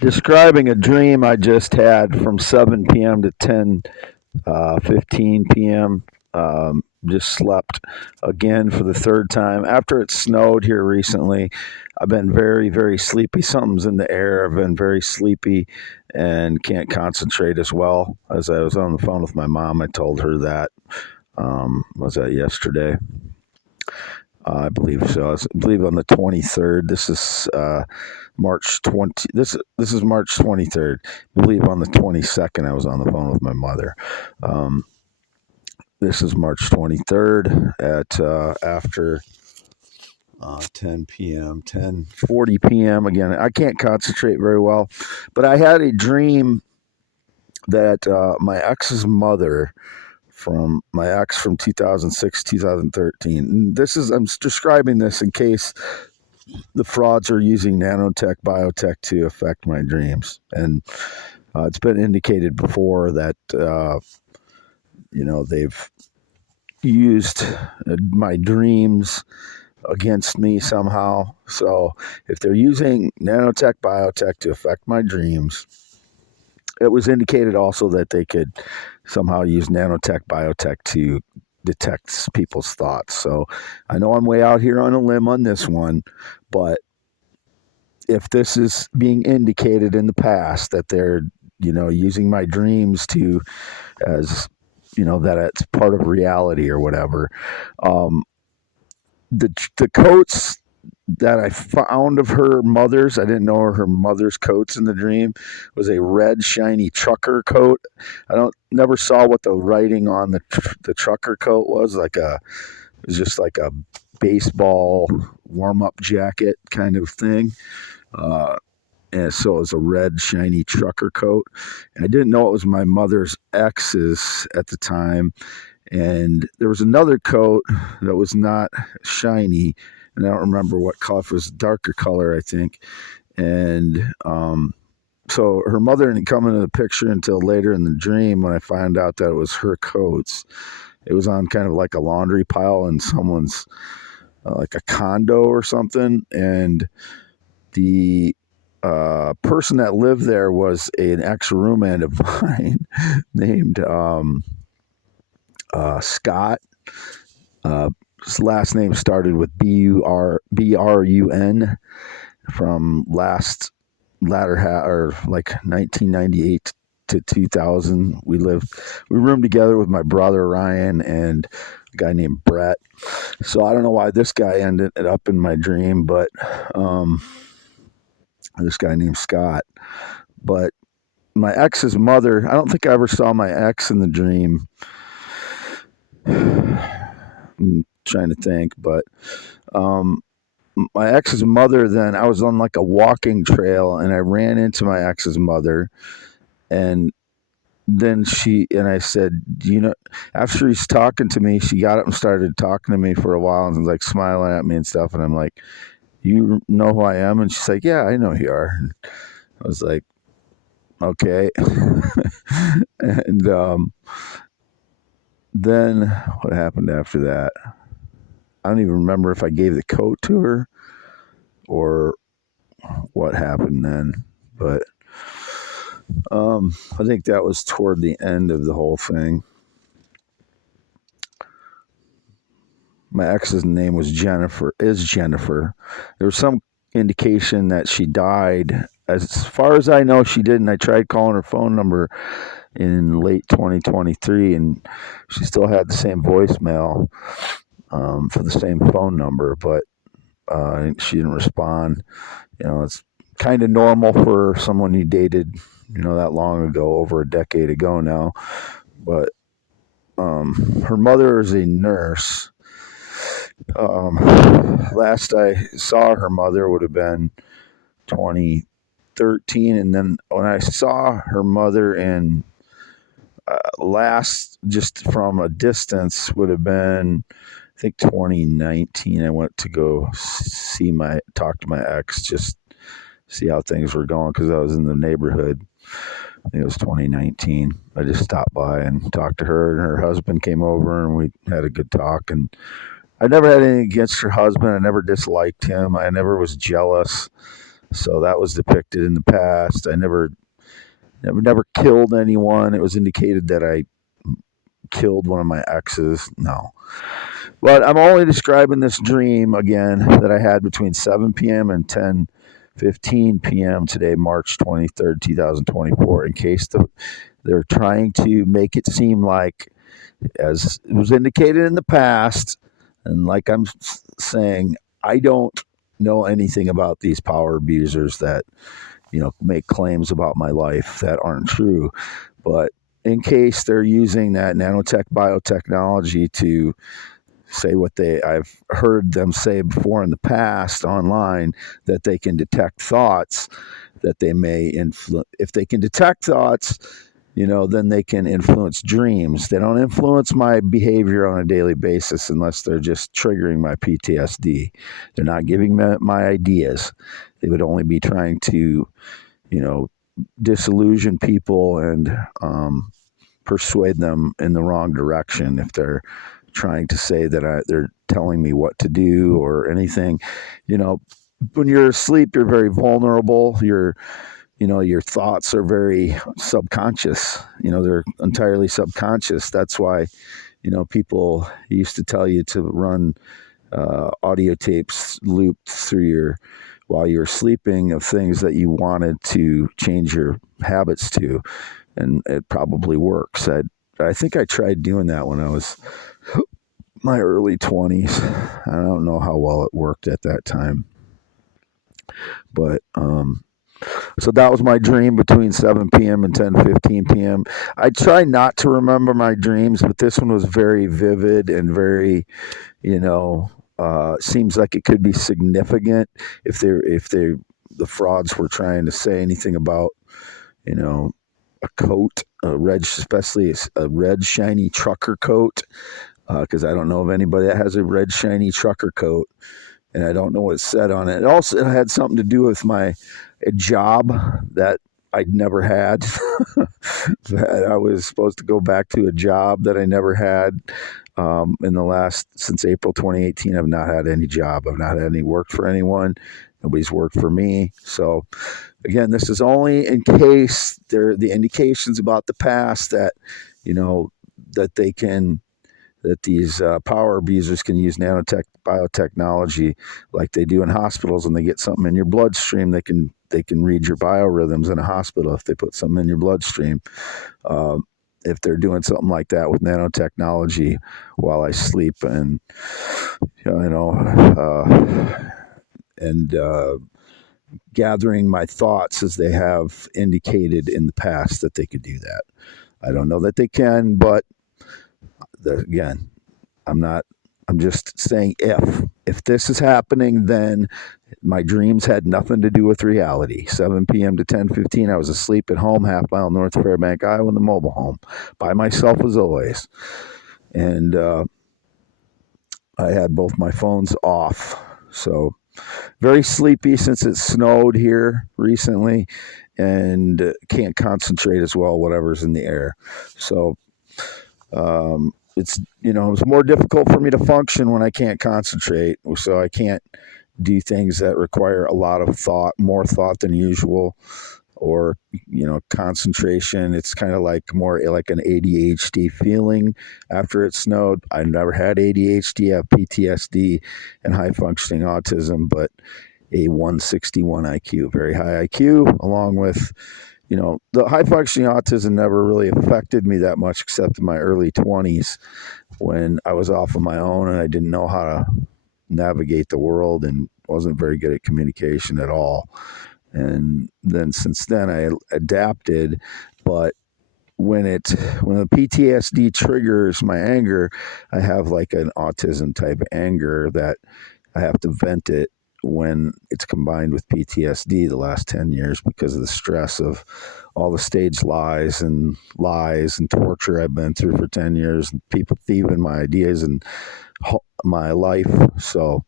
Describing a dream I just had from 7 p.m. to 10:15 p.m. Just slept again for the third time. After it snowed here recently, I've been very, very sleepy. Something's in the air. I've been very sleepy and can't concentrate as well. As I was on the phone with my mom, I told her that. Was that yesterday? I believe so. I believe on the 23rd. This is March 20. This is March 23rd. I believe on the 22nd I was on the phone with my mother. This is March 23rd at after 10 p.m. 10:40 p.m. Again, I can't concentrate very well, but I had a dream that my ex's mother from my ex from 2006 2013. I'm describing this in case the frauds are using nanotech, biotech to affect my dreams. And it's been indicated before that, they've used my dreams against me somehow. So if they're using nanotech, biotech to affect my dreams, it was indicated also that they could somehow use nanotech, biotech to detect people's thoughts. So I know I'm way out here on a limb on this one, but if this is being indicated in the past that they're, using my dreams to, as, that it's part of reality or whatever, the coats that I found of her mother's, I didn't know her mother's coats in the dream, was a red shiny trucker coat. Never saw what the writing on the trucker coat was. It was just like a baseball warm up jacket kind of thing. And so it was a red shiny trucker coat. And I didn't know it was my mother's ex's at the time. And there was another coat that was not shiny, and I don't remember what color. It was darker color, I think. And so her mother didn't come into the picture until later in the dream when I found out that it was her coats. It was on kind of like a laundry pile in someone's, like a condo or something. And the person that lived there was an ex-roommate of mine named Scott. His last name started with Brun from or like 1998 to 2000. We roomed together with my brother Ryan and a guy named Brett. So I don't know why this guy ended up in my dream, but this guy named Scott. But my ex's mother, I don't think I ever saw my ex in the dream. I'm trying to think, but my ex's mother, then I was on like a walking trail and I ran into my ex's mother, and then I said, after he's talking to me, she got up and started talking to me for a while and was like smiling at me and stuff. And I'm like, you know who I am? And she's like, yeah, I know who you are. And I was like, okay. And then what happened after that? I don't even remember if I gave the coat to her or what happened then, but I think that was toward the end of the whole thing. My ex's name was Jennifer. There was some indication that she died. As far as I know, she didn't. I tried calling her phone number in late 2023, and she still had the same voicemail for the same phone number, but she didn't respond. It's kind of normal for someone you dated, that long ago, over a decade ago now. But her mother is a nurse. Last I saw her mother would have been 2013, and then when I saw her mother in last, just from a distance, would have been, I think, 2019. I went to go talk to my ex, just see how things were going, because I was in the neighborhood. I think it was 2019. I just stopped by and talked to her, and her husband came over, and we had a good talk. And I never had anything against her husband. I never disliked him. I never was jealous. So that was depicted in the past. I never killed anyone. It was indicated that I killed one of my exes. No. But I'm only describing this dream again that I had between 7 p.m. and 10:15 p.m. today, March 23rd, 2024, in case they're trying to make it seem like, as it was indicated in the past, and like I'm saying, I don't know anything about these power abusers that, make claims about my life that aren't true. But in case they're using that nanotech biotechnology to say what I've heard them say before in the past online, that they can detect thoughts, that they may influence. If they can detect thoughts, then they can influence dreams. They don't influence my behavior on a daily basis unless they're just triggering my PTSD. They're not giving me my ideas. They would only be trying to, disillusion people and persuade them in the wrong direction if they're trying to say that they're telling me what to do or anything. When you're asleep, you're very vulnerable. Your thoughts are very subconscious. They're entirely subconscious. That's why, people used to tell you to run audio tapes looped through while you were sleeping of things that you wanted to change your habits to, and it probably works. I think I tried doing that when I was my early 20s. I don't know how well it worked at that time, but so that was my dream between 7 p.m. and 10:15 p.m. I try not to remember my dreams, but this one was very vivid and very, seems like it could be significant if the frauds were trying to say anything about, a coat, especially a red shiny trucker coat, because I don't know of anybody that has a red shiny trucker coat, and I don't know what it said on it. It also had something to do with a job that I'd never had. That I was supposed to go back to a job that I never had. Since April 2018, I've not had any job. I've not had any work for anyone. Nobody's worked for me. So again, this is only in case there are the indications about the past that, that that these power abusers can use nanotech biotechnology like they do in hospitals. When they get something in your bloodstream, they can read your biorhythms in a hospital if they put something in your bloodstream. If they're doing something like that with nanotechnology while I sleep, and gathering my thoughts as they have indicated in the past that they could do that. I don't know that they can, but again, I'm just saying if this is happening, then my dreams had nothing to do with reality. 7 p.m. to 10:15, I was asleep at home, half mile north of Fairbank, Iowa, in the mobile home, by myself as always. And I had both my phones off. So very sleepy since it snowed here recently, and can't concentrate as well, whatever's in the air. So it's more difficult for me to function when I can't concentrate. So I can't do things that require a lot of thought, more thought than usual, or concentration. It's kind of like more like an ADHD feeling after it snowed. I never had ADHD, I have PTSD and high functioning autism, but a 161 IQ, very high IQ, along with the high functioning autism never really affected me that much except in my early 20s when I was off on my own and I didn't know how to navigate the world and wasn't very good at communication at all. And then since then I adapted, but when the PTSD triggers my anger, I have like an autism type anger that I have to vent it when it's combined with PTSD the last 10 years because of the stress of all the staged lies and torture I've been through for 10 years, and people thieving my ideas and my life. So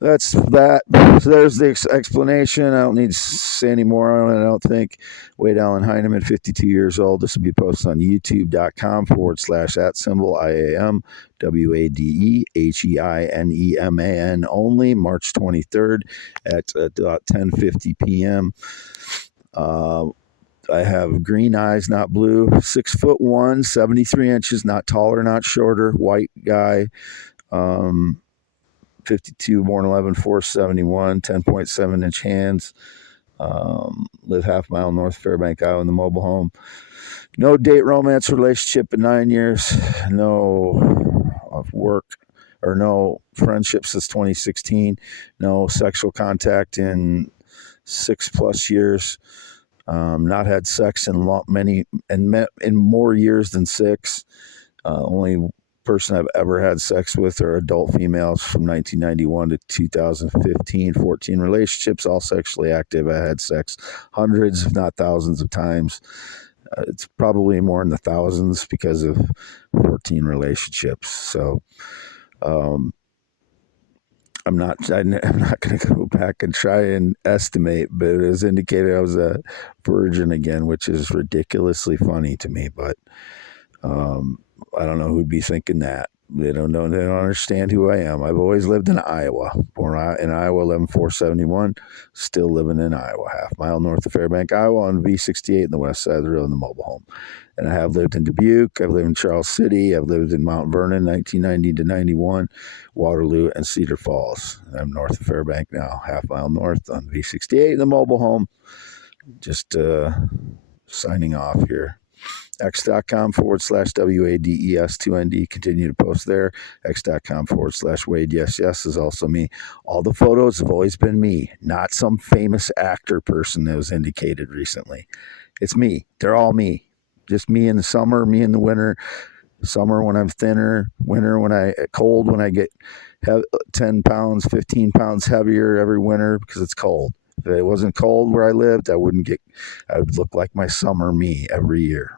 That's that. So there's the explanation. I don't need to say any more on it, I don't think. Wade Allen Heineman, 52 years old. This will be posted on youtube.com/@ IAMWADEHEINEMAN only, March 23rd at about 10:50 p.m. I have green eyes, not blue. 6'1", 73 inches, not taller, not shorter. White guy. 52, born 11/4/71, 10.7-inch hands. Live half mile north of Fairbank, Iowa, in the mobile home. No date, romance, relationship in 9 years. No work or no friendship since 2016. No sexual contact in 6+ years. Not had sex in more years than 6. Only person I've ever had sex with are adult females from 1991 to 2015. 14 relationships, all sexually active. I had sex hundreds, if not thousands of times. It's probably more in the thousands because of 14 relationships. So I'm not going to go back and try and estimate, but it was indicated I was a virgin again, which is ridiculously funny to me. But I don't know who'd be thinking that. They don't know. They don't understand who I am. I've always lived in Iowa. Born in Iowa, 11/4/71. Still living in Iowa, half mile north of Fairbank, Iowa, on V68 in the west side of the road in the mobile home. And I have lived in Dubuque. I've lived in Charles City. I've lived in Mount Vernon, 1990 to 91, Waterloo, and Cedar Falls. I'm north of Fairbank now, half mile north on V68 in the mobile home. Just signing off here. X.com/WADES2ND. Continue to post there. X.com/Wade. Yes, yes is also me. All the photos have always been me, not some famous actor person that was indicated recently. It's me. They're all me. Just me in the summer, me in the winter. Summer when I'm thinner, winter when cold when I get 10 pounds, 15 pounds heavier every winter because it's cold. If it wasn't cold where I lived, I would look like my summer me every year.